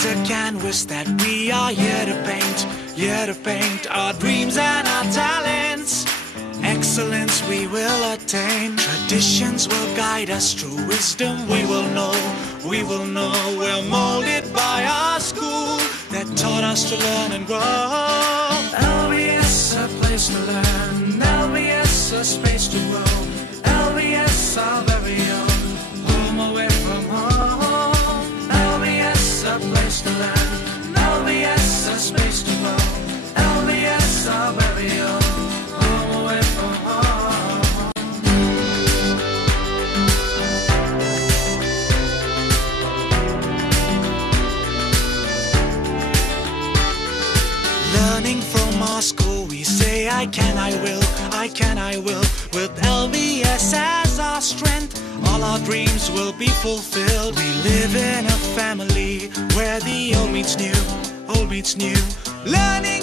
is a canvas that we are here to paint our dreams and our talents. Excellence we will attain. Traditions will guide us. Through wisdom we will know. We're molded by our school that taught us to learn and grow. LBS, a place to learn. LBS, a space to grow. LBS, our very own. Home away from home. LBS, a place to learn. LBS, a space to grow. LBS, our very own. Home away from home. Learning from our school, we say I can, I will. With LBS as our strength, all our dreams will be fulfilled. We live in a family where the old meets new. Learning